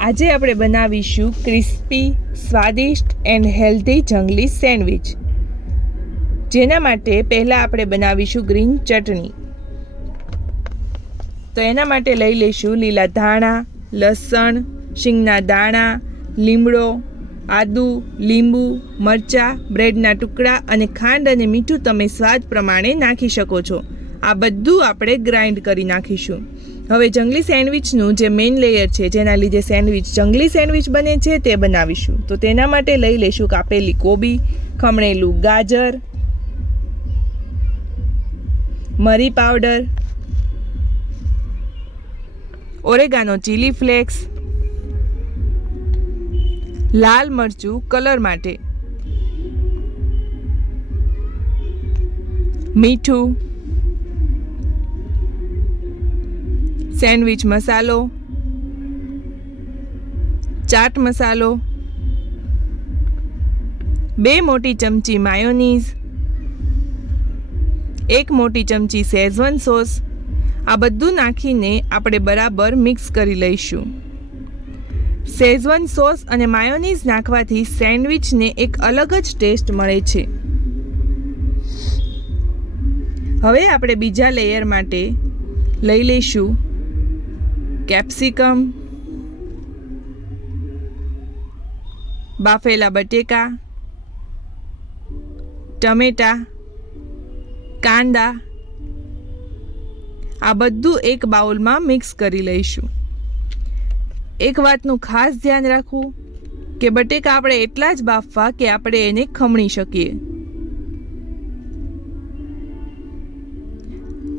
આજે આપણે બનાવીશું ક્રિસ્પી, સ્વાદિષ્ટ એન્ડ હેલ્ધી જંગલી સેન્ડવિચ. જેના માટે પહેલાં આપણે બનાવીશું ગ્રીન ચટણી. તો એના માટે લઈ લઈશું લીલા ધાણા, લસણ, શીંગના દાણા, લીમડો, આદુ, લીંબુ, મરચાં, બ્રેડના ટુકડા અને ખાંડ અને મીઠું તમે સ્વાદ પ્રમાણે નાખી શકો છો. આ બધું આપણે ગ્રાઇન્ડ કરી નાખીશું. હવે જંગલી સેન્ડવિચનું જે મેઇન લેયર છે, જેના લીધે સેન્ડવિચ જંગલી સેન્ડવિચ બને છે, તે બનાવીશું. તો તેના માટે લઈ લઈશું કાપેલી કોબી, ખમણેલું ગાજર, મરી પાવડર, ઓરેગાનો ચીલી ફ્લેક્સ, લાલ મરચું કલર માટે, મીઠું સેન્ડવિચ મસાલો, ચાટ મસાલો, બે મોટી ચમચી માયોનીઝ, એક મોટી ચમચી સેઝવન સોસ. આ બધું નાખીને આપણે બરાબર મિક્સ કરી લઈશું. સેઝવન સોસ અને માયોનીઝ નાખવાથી સેન્ડવિચને એક અલગ જ ટેસ્ટ મળે છે. હવે આપણે બીજા લેયર માટે લઈ લઈશું. કેપ્સિકમ, બાફેલા બટેકા, ટમેટા, કાંદા, આ બધું એક બાઉલમાં મિક્સ કરી લઈશું. એક વાતનું ખાસ ધ્યાન રાખવું કે બટેકા આપણે એટલા જ બાફવા કે આપણે એને ખમણી શકીએ.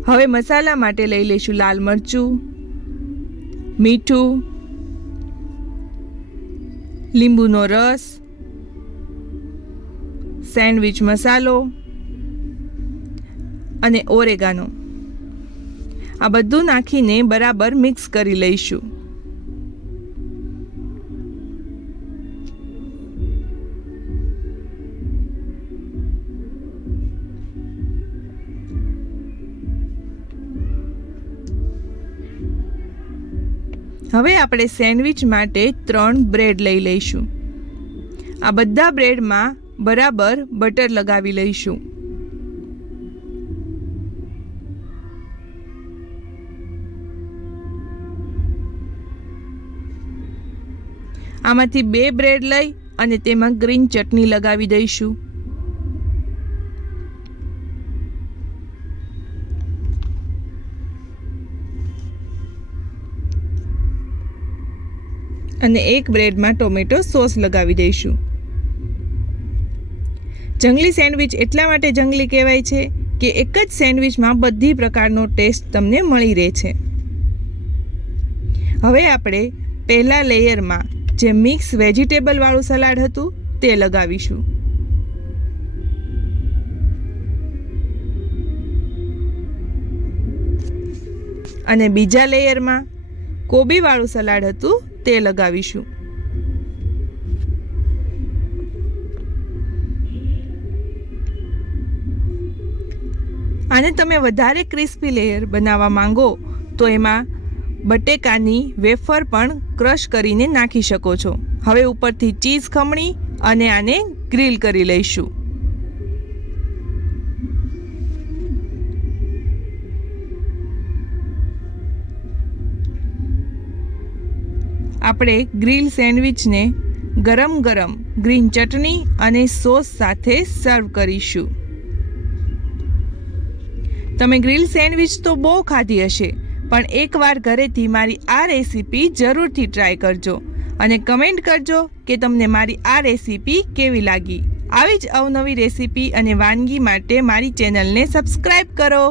હવે મસાલા માટે લઈ લઈશું લાલ મરચું મીઠું લીંબુનો રસ સેન્ડવિચ મસાલો અને ઓરેગાનો આ બધું નાખીને બરાબર મિક્સ કરી લઈશું. હવે આપણે સેન્ડવિચ માટે ત્રણ બ્રેડ લઈ લઈશું. આ બધા બ્રેડમાં બરાબર બટર લગાવી લઈશું. આમાંથી બે બ્રેડ લઈ અને તેમાં ગ્રીન ચટણી લગાવી દઈશું. અને એક બ્રેડમાં ટોમેટો સોસ લગાવી દઈશું. જંગલી સેન્ડવિચ એટલા માટે જંગલી કહેવાય છે કે એક જ સેન્ડવિચમાં બધી પ્રકારનો ટેસ્ટ તમને મળી રહે છે. હવે આપણે પહેલા લેયરમાં જે મિક્સ વેજીટેબલવાળું સલાડ હતું તે લગાવીશું. અને બીજા લેયરમાં કોબીવાળું સલાડ હતું તે લગાવીશું. આને તમે વધારે ક્રિસ્પી લેયર બનાવવા માંગો, તો એમાં બટેકાની વેફર પણ ક્રશ કરીને નાખી શકો છો. હવે ઉપરથી ચીઝ ખમણી અને આને ગ્રીલ કરી લઈશું. આપણે ગ્રીલ સેન્ડવિચને ગરમ ગરમ ગ્રીન ચટણી અને સોસ સાથે સર્વ કરીશું. તમે ગ્રીલ સેન્ડવિચ તો બહુ ખાધી હશે, પણ એકવાર ઘરેથી મારી આ રેસીપી જરૂરથી ટ્રાય કરજો અને કમેન્ટ કરજો કે તમને મારી આ રેસીપી કેવી લાગી. આવી જ અવનવી રેસીપી અને વાનગી માટે મારી ચેનલને સબસ્ક્રાઈબ કરો.